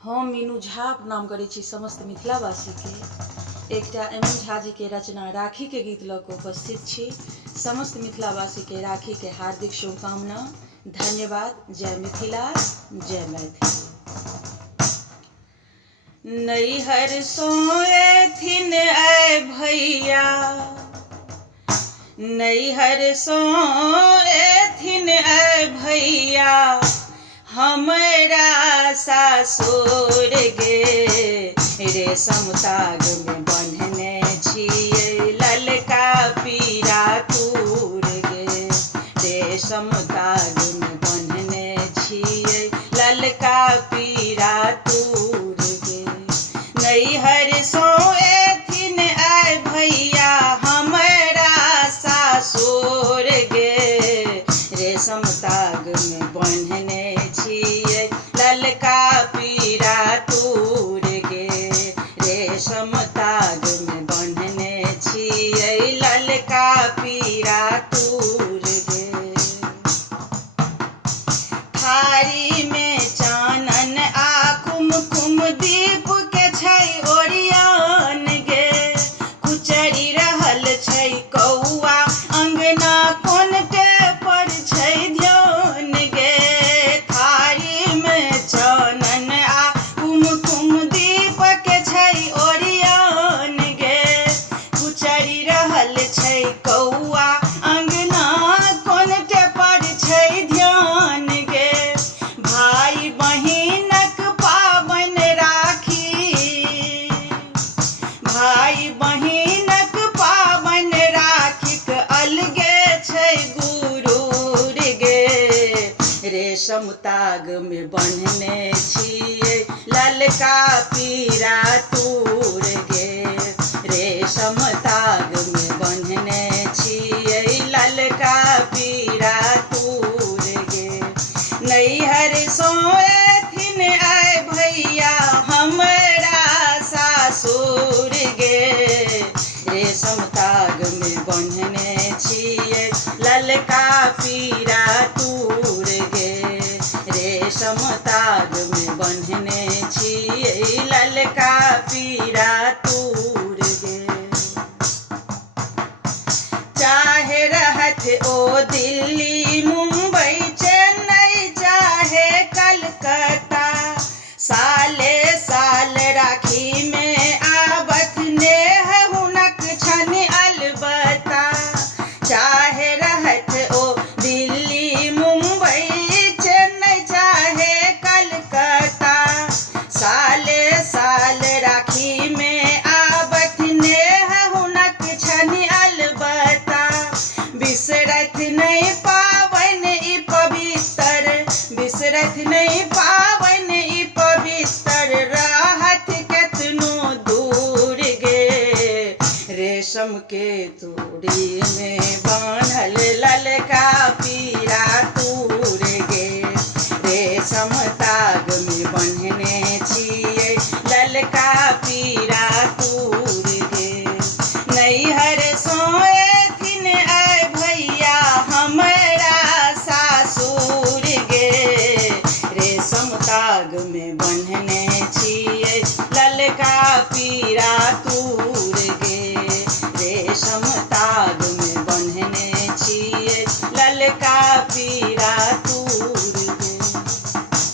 हम मीनू झा प्रणाम करै छी समस्त मिथिलावासीके। एकटा एम एन झा जी के रचना राखी के गीत लऽ कऽ उपस्थित छी। समस्त मिथिलावासी के राखी के हार्दिक शुभकामना। धन्यवाद। जय मिथिला, जय मैथिली। नैहर सोएथिन आए भैया, नैहर सोएथिन आए भैया, हमरा सासुर गे। रेशम ताग में बन्हने छियै ललका पीरा तूर गे। रेशम ताग में बन्हने छियै ललका पीरा तूर गे। नैहर सोएथिन आए भैया, हमरा सासुर गे। रेशम ताग में बन्हने छियै ललका पीरा तूर गे। रेशम ताग में बन्हने छियै ललका पीरा तूर गे। थारी में चानन आ कुमकुम दीप के छै ओरियान गे। कुचरी रहल छै कौआ अंगना कोनटे पर छै ध्यान गे। थारी में चानन आ कुमकुम दीप के छै ओरियान गे। कुचरी रहल छै कौआ अंगना कोनटे पर छै ध्यान गे। भाई बहिनक पाबन राखी, भाई बहिनक पाबन राखीक अलगे छै गुरूर गे। रेशम ताग में बन्हने छियै ललका पीरा तूर गे। रेशम ताग में बन्हने छियै ललका पीरा तूर गे। नैहर सोएथिन आए भैया, हमरा सासुर गे। रेशम ताग में बन्हने छियै ललका पीरा तूर गे। रेशम ताग में बन्हने छियै ललका पीरा तूर गे। चाहे रहत ओ दिल्ली मुंबई चेन्नई चाहे कलकत्ता, साले साल राखी में आबथ नेह हुनक छन अलबत्ता। चाहे रहत ओ दिल्ली मुंबई चेन्नई चाहे कलकत्ता, साले साल राखी में आबथ नेह हुनक छन अलबत्ता। बिसरत नहीं पावन ई पवित्र, बिसरत नहीं पावन ई पवित्र, राहत केतनो दूर गे। रेशम के तूड़ी में बांधल ललका पीरा तूर गे। रेशम ताग में बन्हने छियै ललका पीरा तूर गे। नैहर सोएथिन आए भैया, हमरा सासुर गे। रेशम ताग में